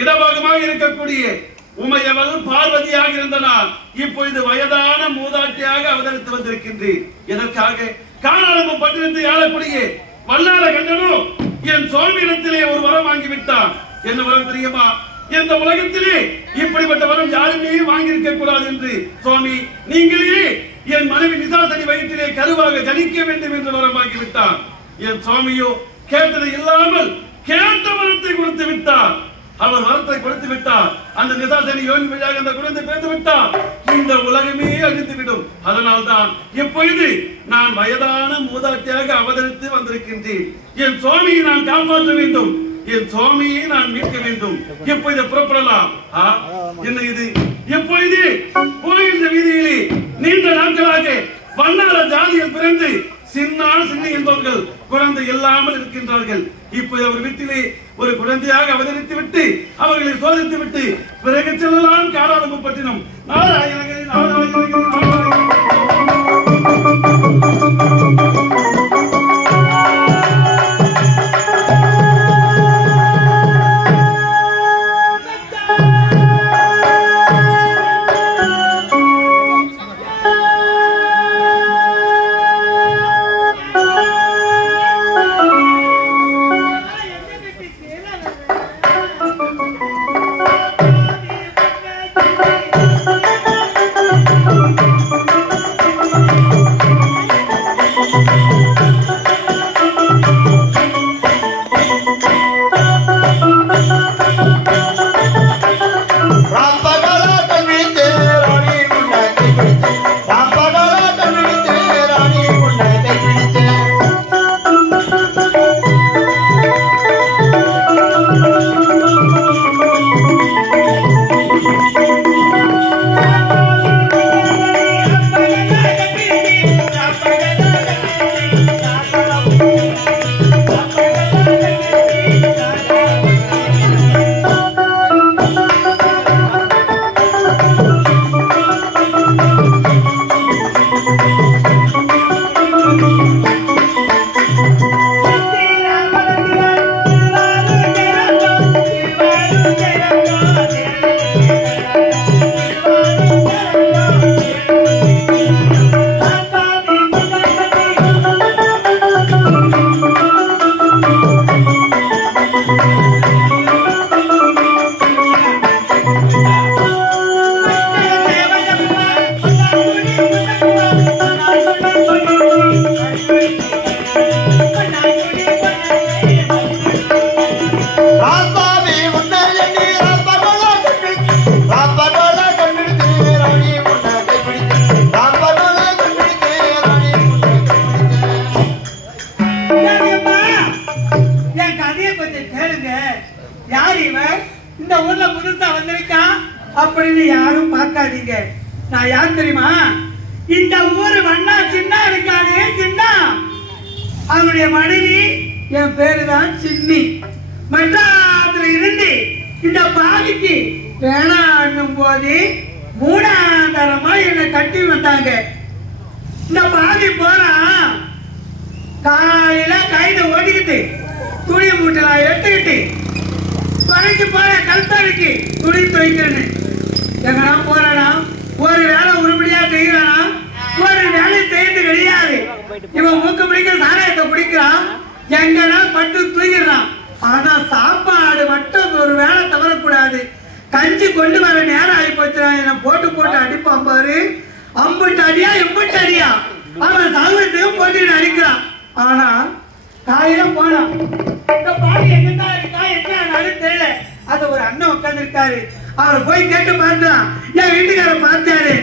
இடபாகமாக இருக்கக்கூடிய உமையவள் பார்வதியாக இருந்தனால் இப்பொழுது வயதான மூதாட்டியாக அவதரித்து வந்திருக்கின்றேன். எதற்காக? காணாளம்பு பட்டினத்தை ஆளக்கூடிய வல்லாள கண்டனும் என் சுவாமியிடத்திலே ஒரு வரம் வாங்கிவிட்டான். என்ன வரம் தெரியுமா? இந்த உலகத்திலே இப்படிப்பட்ட வரம் யாருமே வாங்கியிருக்க கூடாது என்று சுவாமி நீங்களே என் மனைவி நிசாசனி வயிற்றிலே கருவாக ஜனிக்க வேண்டும் என்று வரம் வாங்கிவிட்டான். என் சுவாமியோ கேட்டது இல்லாமல் கேட்ட வரத்தை கொடுத்து விட்டார். அவர் வரத்தை கொடுத்து விட்டார். அந்த நிசாசனி யோனி வழியாக அந்த குழந்தை பிறந்து விட்டார். இந்த உலகமே அழிந்துவிடும். அதனால்தான் இப்பொழுது நான் வயதான மூதாட்டியாக அவதரித்து வந்திருக்கின்றேன். என் சுவாமியை நான் காப்பாற்ற வேண்டும். என் சுவாமியை நான் மீட்க வேண்டும். எப்பொழுது புறப்படலாம்? என்ன இது? எப்பொழுது கோயில் வீதியிலே நீண்ட நாட்களாக வண்ணார ஜாதியில் பிறந்து சின்னால் சின்ன என்பவர்கள் குழந்தை இல்லாமல் இருக்கின்றார்கள். இப்போது அவர் வீட்டிலே ஒரு குழந்தையாக அவதரித்து விட்டு அவர்களை சோதித்து விட்டு பிறகு செல்லலாம் காணாளம்பு பட்டினம். நாராயணகிரி நாராயணகிரி நான் யார் தெரியுமா? இந்த ஊரு வண்ணா சின்ன இருக்கானே சின்ன, அவனுடைய மனைவி என் பேருதான் சின்னி. மற்றாத்துல இருந்து இந்த பாவிக்கு வேணான்னும் போது மூணாந்தரமா என்னை கட்டி வந்தாங்க. இந்த பாவி போறான் காலையில கைத ஓடிக்கிட்டு துணி மூட்டலாம் எடுத்துக்கிட்டு துறைக்கு போற கல்தாரிக்கு துணி துவைக்கிறேன்னு எங்கன்னா போறானா? ஒரு வேலை உருப்படியா செய்யறானா? ஒரு வேலை செய்யறது கிடையாது. இவன் மூக்க பிடிக்க சாராயத்தை பிடிக்கிறான், எங்கன்னா பட்டு தூங்கிடுறான். ஆனா சாப்பாடு மட்டும் ஒரு வேலை தவறக்கூடாது. கஞ்சி கொண்டு வர நேரம் ஆகி போச்சுறான். என்ன போட்டு போட்டு அடிப்பான் பாரு. அம்புட்டு அடியா எம்புட்டு அடியா அவன் சௌகரியத்தையும் போட்டு அடிக்கிறான். ஆனா காலையில போனான். இந்த பாடி எங்கதான் இருக்கா என்ன தெரியல. அது ஒரு அண்ணன் உட்கார்ந்து இருக்காரு. அவரை போய் கேட்டு பார்க்கலாம். என் வீட்டுக்கார பார்த்தாரு.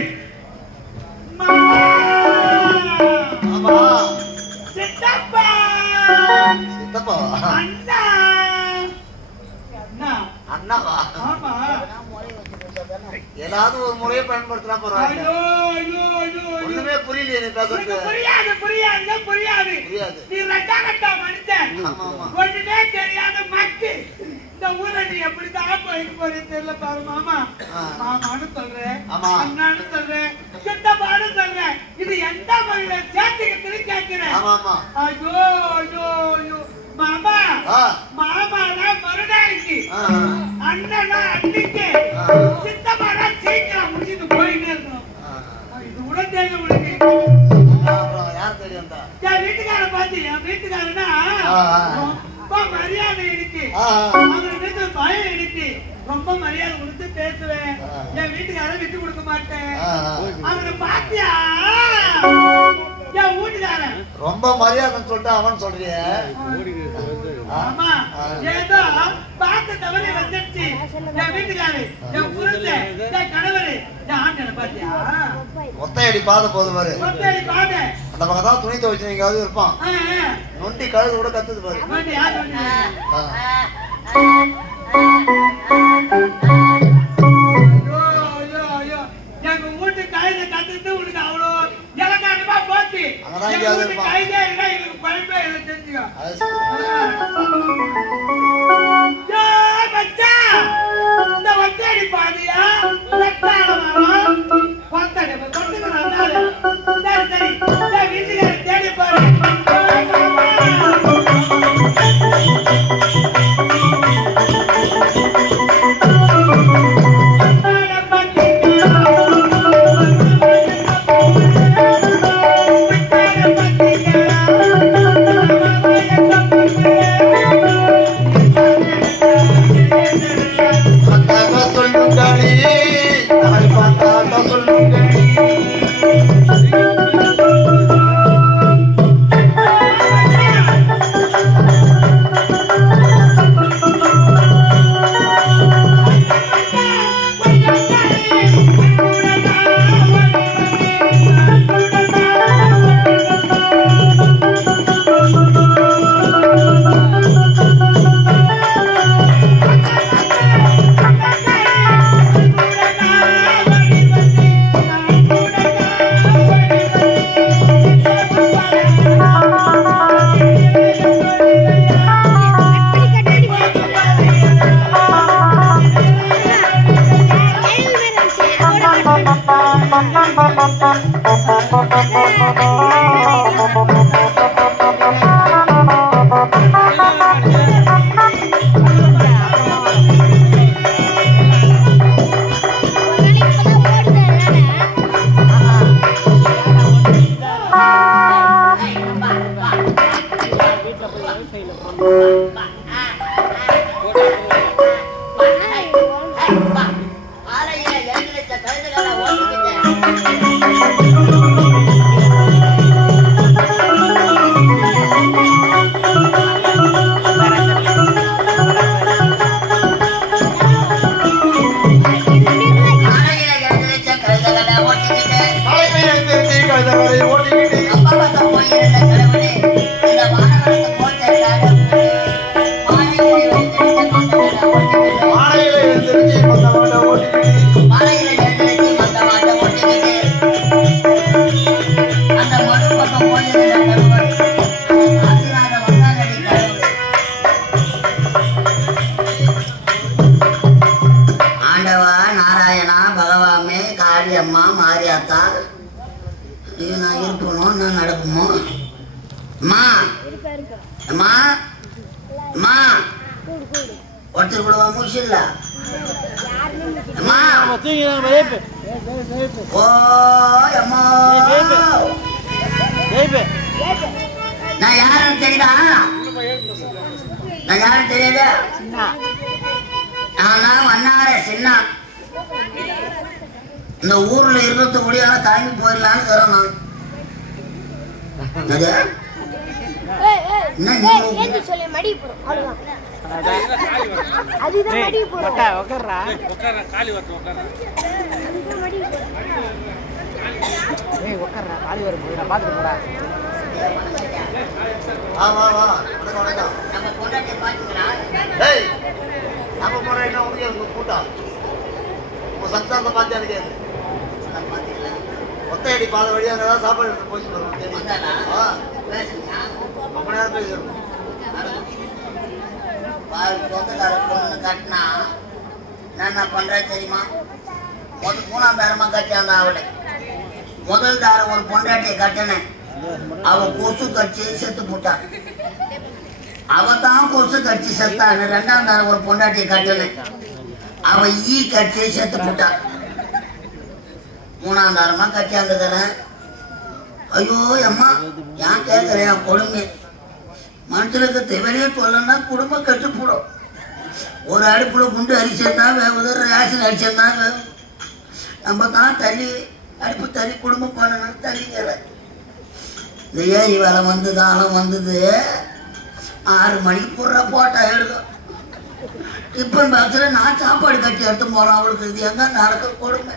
சித்தப்பா சித்தப்பா அண்ணா அண்ணா அண்ணாவா? ஆமா. ஏதாவது ஒரு முறையை பயன்படுத்தினா பரவாயில்லை. ஒண்ணுமே புரியலையே நீ பேசுறது. புரியாது புரியாது புரியாது புரியாது. நீ ரெட்டாகட்டா மனுஷன். ஒண்ணுமே தெரியாத மக்கு. இந்த ஊரை நீ எப்படிதான் போயிட்டு போறேன்னு தெரியல பாரு மாமா. மாமான்னு சொல்றேன், அண்ணான்னு சொல்றேன், சித்தப்பான்னு சொல்றேன். இது எந்த முறையில சேர்த்துக்கிட்டு கேட்கிறேன். ஐயோ ஐயோ ஐயோ மாமா மாமானா மருடாய்க்கு அண்ணனா அன்னைக்கு சித்தமானா சீக்கிரம் முடிச்சிட்டு போயிட்டே இருக்கணும். இது உடனே உனக்கு யார் தெரியும்? என் வீட்டுக்கார பாத்து என் வீட்டுக்காரனா ரொம்ப மரியாதை இருக்கு, அவங்களுக்கு பயம் இருக்கு, ரொம்ப மரியாதை கொடுத்து பேசுவேன். என் வீட்டுக்கார விட்டு கொடுக்க மாட்டேன். அவனை பாத்தியா என் வீட்டுக்காரன் ரொம்ப மரியாதைன்னு சொல்லிட்டு அவன் சொல்றிய. ஆமா ஏதோ பார்த்த தவறே வந்துருச்சு. என் வீட்டுக்காரு என் புருஷன் என் கணவர் என் ஆண்டனை பாத்தியா ஒத்தையடி பாத போது பாரு. ஒத்தையடி பாத அந்த பக்கம் தான் துணி துவைச்சு எங்காவது இருப்பான். நொண்டி கழுது கூட கத்துது பாரு. எங்க வீட்டு கழுதை கத்துட்டு உனக்கு அவ்வளோ இலக்காரமா போச்சு. கைதே இல்லை எங்களுக்கு பழப்பே இல்லை தெரிஞ்சுக்கோ. இந்த ஒத்தையடி பாதியா ரத்தாள மரம் கொத்தடி கொத்துக்கு வந்தாரு. சரி சரி வீட்டுக்கார தேடி பாரு. நான் யாருன்னு தெரியுதா? நான் யாருன்னு தெரியுது? நானா வண்ணார சின்ன இந்த ஊர்ல இருக்கிறது முடியாத தாங்கி போயிடலான்னு தரோம். ஒத்தையடி பாத வழியா சாப்பாடு எடுத்து போச்சு கட்டினா நான் என்ன பண்றேன் தெரியுமா? மூணாம் தாரமா கட்டியாந்தா அவளை முதல் தாரம் ஒரு பொண்டாட்டியை கட்டினேன். அவ கொசு கட்சி செத்து போட்டான். அவதான் கொசு கட்சி செத்தான்னு 2ஆம் தாரம் ஒரு பொண்டாட்டியை கட்டல அவ ஈ கட்சியை செத்து போட்டான் 3ஆம் தாரமா கட்டியாந்துக்கிறேன் ஐயோ அம்மா ஏன் கேட்கிறேன் கொடுமை மனுஷனுக்கு தேவையே சொல்லணும்னா குடும்பம் கட்டு போடும் ஒரு அடுப்புல குண்டு அரிசியல் தான் வேவுது ரேஷன் அரிசியல் தான் வேவு நம்ம தான் தள்ளி அடுப்பு தள்ளி குடும்பம் பண்ணணும் தள்ளிக்கிற இந்த ஏரி வேலை வந்துதாலும் வந்தது 6 மணிக்கு போடுற போட்டா எடுக்கும் டிஃபன் பாக்ஸில் நான் சாப்பாடு கட்டி எடுத்து போகிறோம் அவளுக்கு இது எங்கே நடக்க கொடுமை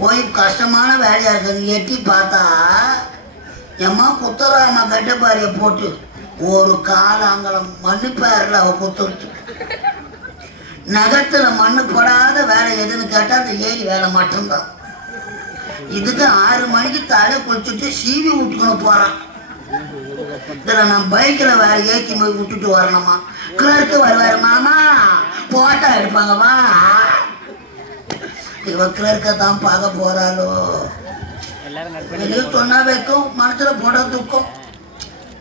போய் கஷ்டமான வேலையாக இருக்குது எட்டி பார்த்தா எம்மா குத்துறாம கட்டப்பாரியை போட்டு ஒரு காலாங்கலம் மண்ணு பேரில் அவள் குத்துருச்சு நகத்தில் மண்ணு படாத வேலை எதுன்னு கேட்டால் அந்த ஏரி வேலை மட்டும்தான் இதுக்கு 6 மணிக்கு தலை குளிச்சுட்டு சீவி விட்டுக்கணும் போகிறான் இதில் நான் பைக்கில் வேற ஏற்றி போய் விட்டுட்டு வரணுமா கிளர்க்கு வருவாரு மாமா போட்டோ எடுப்பாங்கம்மா இவ கிளர்க்க தான் பார்க்க போறாளோ வெளியே சொன்னா வைக்கும் மனசுல போட தூக்கம்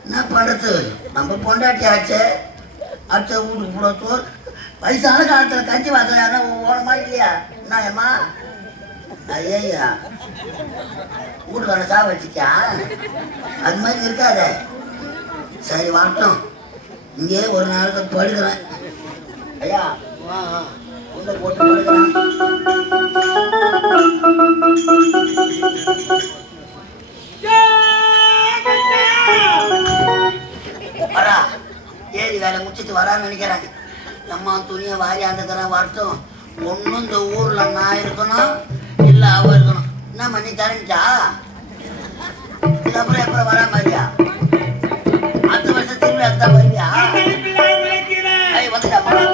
என்ன பண்றது நம்ம பொண்டாட்டி ஆச்சே அச்ச வீட்டுக்கு கூட தோல் வயசான காலத்துல கஞ்சி வாசல் யாரா ஓனமா இல்லையா என்ன ஏமா ஐயா வீட்டுக்கான சா வச்சுக்கா அது மாதிரி இருக்காத சரி வரட்டும் இங்கே ஒரு நாளுக்கு படுக்கிறேன் ஐயா உள்ள போட்டு வரா ஏரி வேலை முடிச்சுட்டு வரான்னு நினைக்கிறேன் அம்மா துணியை வாரி ஆந்துக்கிறேன் வரட்டும் ஒன்றும் இந்த ஊர்ல நான் இருக்கணும் இல்லை அவ இருக்கணும் என்ன பண்ணி தரஞ்சா இதுக்கப்புறம் எப்போ வரா மாதிரியா அடுத்த வருஷம் திரும்பி அதுதான் வருவியா வந்துட்டா பாரு